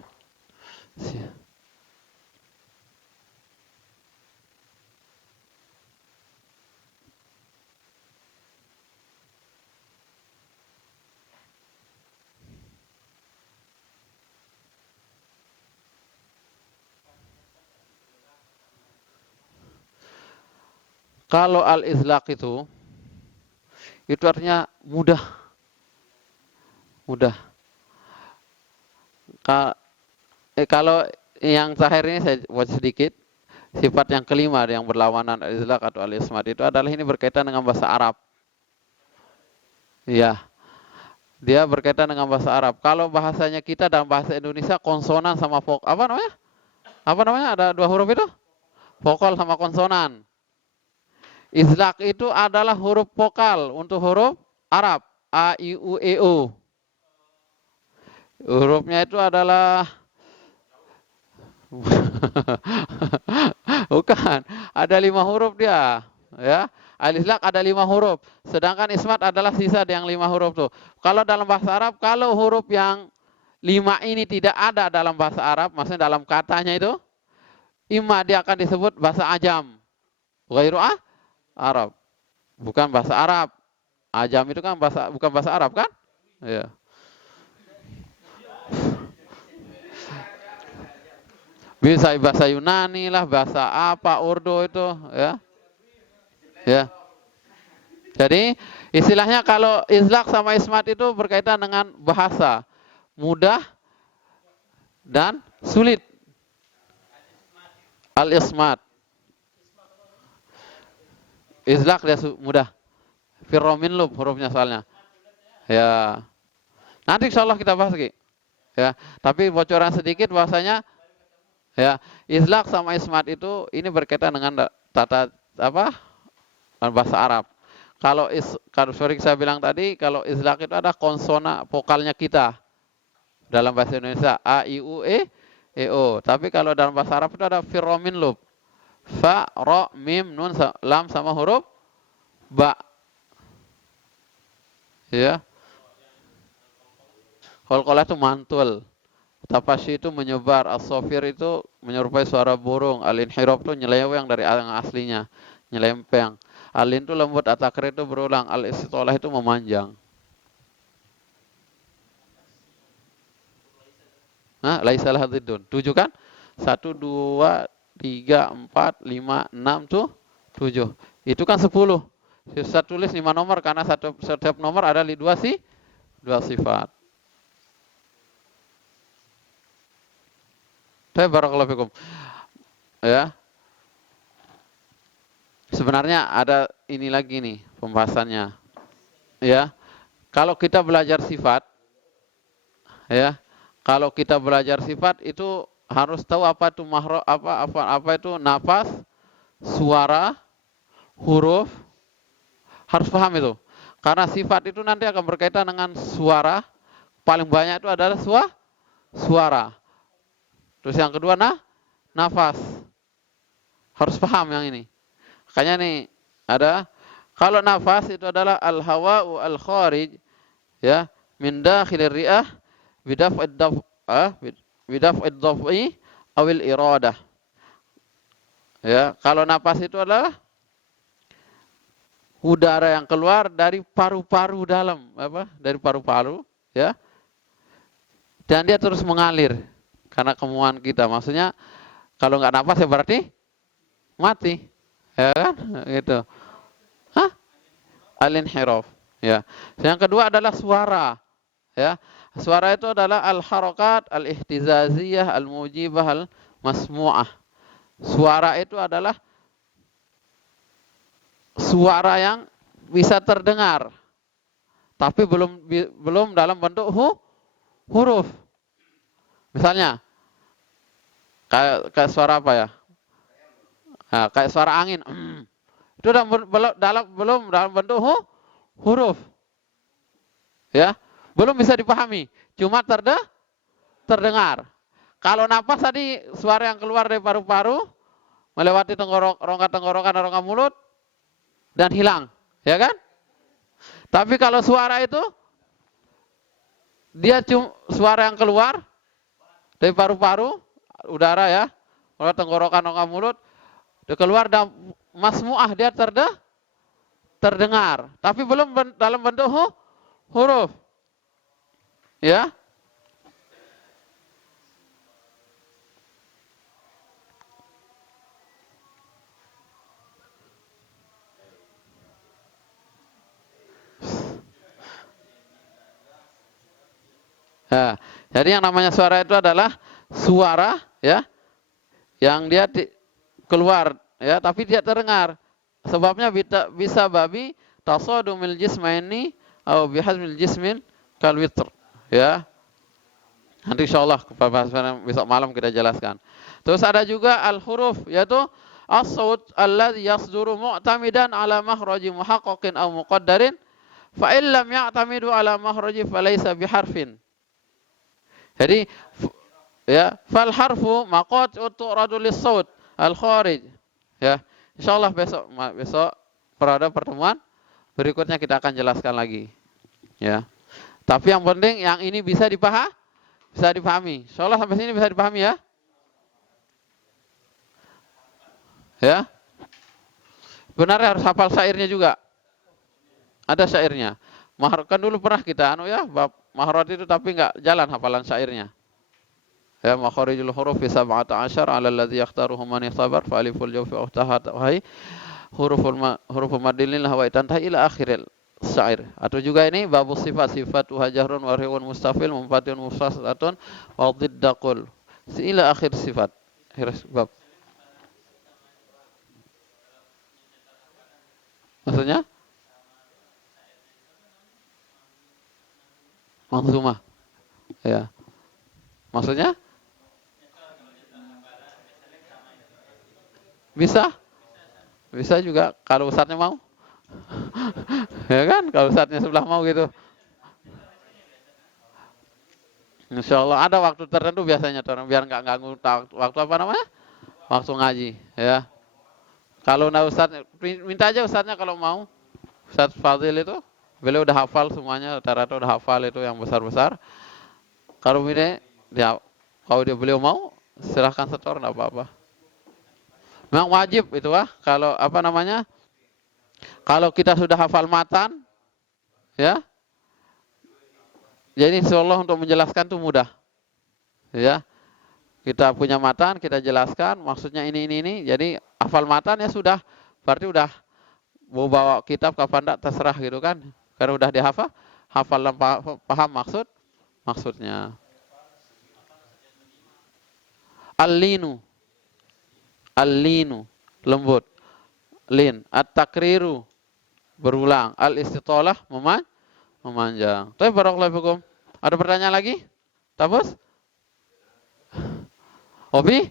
Kalau al-izlaq itu artinya mudah. Mudah. Kalau yang terakhir ini saya buat sedikit, sifat yang kelima yang berlawanan al-izlaq atau al-ismat itu adalah ini berkaitan dengan bahasa Arab. Iya. Dia berkaitan dengan bahasa Arab. Kalau bahasanya kita dalam bahasa Indonesia konsonan sama apa namanya? Apa namanya? Ada 2 huruf itu? Vokal sama konsonan. Izlaq itu adalah huruf vokal untuk huruf Arab. A, I, U, E, O. Hurufnya itu adalah bukan, ada 5 huruf dia, ya. Al-izlaq ada 5 huruf, sedangkan ismat adalah sisa yang 5 huruf tuh. Kalau dalam bahasa Arab, kalau huruf yang 5 ini tidak ada dalam bahasa Arab, maksudnya dalam katanya itu, imma dia akan disebut bahasa ajam, ghairu Arab, bukan bahasa Arab. Ajam itu kan bukan bahasa Arab kan? Ya. Bisa bahasa Yunani lah, bahasa apa, Urdu itu, ya. Ya. Jadi istilahnya kalau izlaq sama ismat itu berkaitan dengan bahasa, mudah dan sulit. Al-ismat. Izlaq dia mudah. Firromin lub hurufnya soalnya. Ya. Nanti insyaallah kita bahas lagi. Ya. Tapi bocoran sedikit bahasanya, ya, izlaq sama ismat itu ini berkaitan dengan tata bahasa Arab. Kalau saya bilang tadi, kalau izlaq itu ada konsona vokalnya kita dalam bahasa Indonesia A, I, U, E, O. Tapi kalau dalam bahasa Arab itu ada firromin lub, fa, ro, mim, nun, lam sama huruf ba. Ya. Qalqalah itu mantul. Tafashi itu menyebar, as-safir itu menyerupai suara burung, al-inhiraf itu nyeleweng dari yang aslinya, nyelempeng. Al-in itu lembut, at-takrir itu berulang, al-istitolah itu memanjang. Nah, laisa laha dhiddun. 7 kan? 1 2 3 4 5 6 tuh 7. Itu kan 10. Saya tulis 5 nomor karena setiap nomor ada 2 sifat. Barakallahu fikum. Ya. Sebenarnya ada ini lagi nih pembahasannya. Ya. Kalau kita belajar sifat, ya. Kalau kita belajar sifat itu harus tahu apa itu apa itu nafas, suara, huruf, harus paham itu. Karena sifat itu nanti akan berkaitan dengan suara. Paling banyak itu adalah suara. Terus yang kedua nafas. Harus paham yang ini. Makanya nih ada kalau nafas itu adalah al-hawa'u al-kharij ya min dakhilir ri'ah bidaf'id dhaf'i awil iradah. Ya, kalau nafas itu adalah udara yang keluar dari paru-paru dalam, dari paru-paru, ya. Dan dia terus mengalir karena kemauan kita. Maksudnya kalau nggak nafas ya berarti mati, ya kan? Gitu. Hah? Al-inhiraf. Ya. Yang kedua adalah suara, ya. Suara itu adalah al-harakat al-ihtizaziyah al-mujibah al-masmu'ah. Suara itu adalah suara yang bisa terdengar, tapi belum dalam bentuk huruf. Misalnya, kayak suara apa ya? Nah, kayak suara angin. Itu belum dalam bentuk huruf. Ya, belum bisa dipahami. Cuma terdengar. Kalau napas tadi suara yang keluar dari paru-paru melewati rongga tenggorokan dan rongga mulut dan hilang, ya kan? Tapi kalau suara itu dia cuma suara yang keluar dari paru-paru, udara ya, kalau tenggorokan rongga mulut, dia keluar dan masmu'ah dia terdengar, tapi belum dalam bentuk huruf. Ya. Nah, jadi yang namanya suara itu adalah suara ya yang dia keluar ya tapi tidak terdengar. Sebabnya bisa babi tasodumil jismaini atau bihazmil jismin kal witr ya. Nanti insyaallah besok malam kita jelaskan. Terus ada juga al-huruf yaitu as-saut alladzi yasduru mu'tamidan ala makhraji muhaqqaqin aw muqaddarin fa illam ya'tamidu ala makhraji falaysa biharfin. Jadi ya fal harfu maqat'u tu'radu lis-saut al-kharij. Ya, insyaallah besok pada pertemuan berikutnya kita akan jelaskan lagi. Ya. Tapi yang penting yang ini bisa dipahami. Insyaallah sampai sini bisa dipahami ya. Ya. Benar harus hafal syairnya juga. Ada syairnya. Kan dulu pernah kita bab mahraj itu tapi enggak jalan hafalan syairnya. Ya makharijul huruf fi 17 'ala alladhi yakhtaruhu man sabar fa aliful jawfi uhtahat wahai huruful madilin wa tantahi ila akhiril syair. Atau juga ini babus sifat wajahrun wa riun mustafil mumfatun mufasatun wa diddaqul ila akhir sifat. Akhir bab. Maksudnya? Manzumah. Ya. Maksudnya? Bisa? Bisa juga kalau ustadznya mau. Ya kan? Kalau ustadznya sebelah mau gitu. Insya Allah ada waktu tertentu biasanya biar nggak ganggu waktu apa namanya? Waktu ngaji, ya. Kalau ustadz minta aja ustadznya kalau mau. Ustadz Fadil itu beliau udah hafal semuanya, rata-rata udah hafal itu yang besar-besar. Kalau ini dia Kalau beliau mau, silahkan setor, enggak apa-apa. Memang wajib itu kalau apa namanya? Kalau kita sudah hafal matan, ya. Jadi insyaallah untuk menjelaskan itu mudah. Ya. Kita punya matan, kita jelaskan maksudnya ini. Jadi hafal matan ya sudah, berarti udah mau bawa kitab kapan enggak terserah gitu kan. Karena udah dihafal, hafal dan paham maksudnya. Al-linu, lembut. Lin, at-takriru, berulang. Al-istitalah, memanjang. Tapi barakallahu fikum. Ada pertanyaan lagi? Tabus? Obi?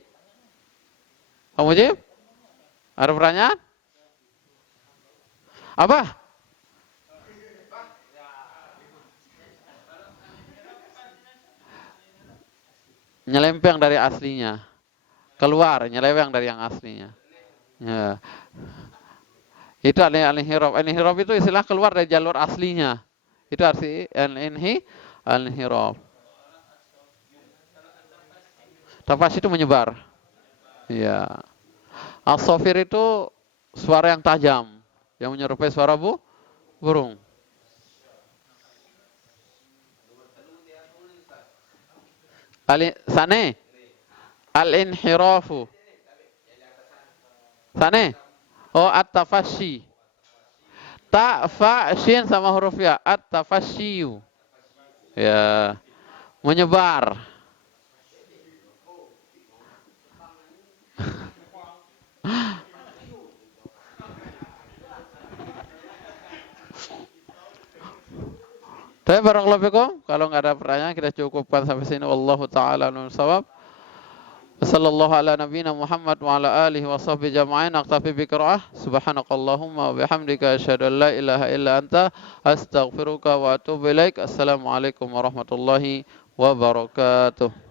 Kamu Jib? Ada pertanyaan? Apa? Nyelempeng dari aslinya. Keluar, nyeleweng dari yang aslinya. Ya. Itu al-inhiraf. Al-inhiraf itu istilah keluar dari jalur aslinya. Itu arti al-inhiraf. Tafas itu menyebar. Ya. As-safir itu suara yang tajam, yang menyerupai suara burung. Sane. Al-inhirafu. Sane. Oh, at-tafashi. Ta, fa, shin sama huruf ya. At-tafashiyu. Ya. Menyebar. Tapi barakallahu fikum. Kalau nggak ada pertanyaan kita cukupkan sampai sini. Wallahu taala a'lam bishawab. Sallallahu ala nabiyyina Muhammad wa ala alihi wa sahbihi jama'in. Aqtafi bi qira'ah. Subhanakallahumma wa bihamdika asyhadu an la ilaha illa anta astaghfiruka wa atubu ilaik. Assalamualaikum warahmatullahi wabarakatuh.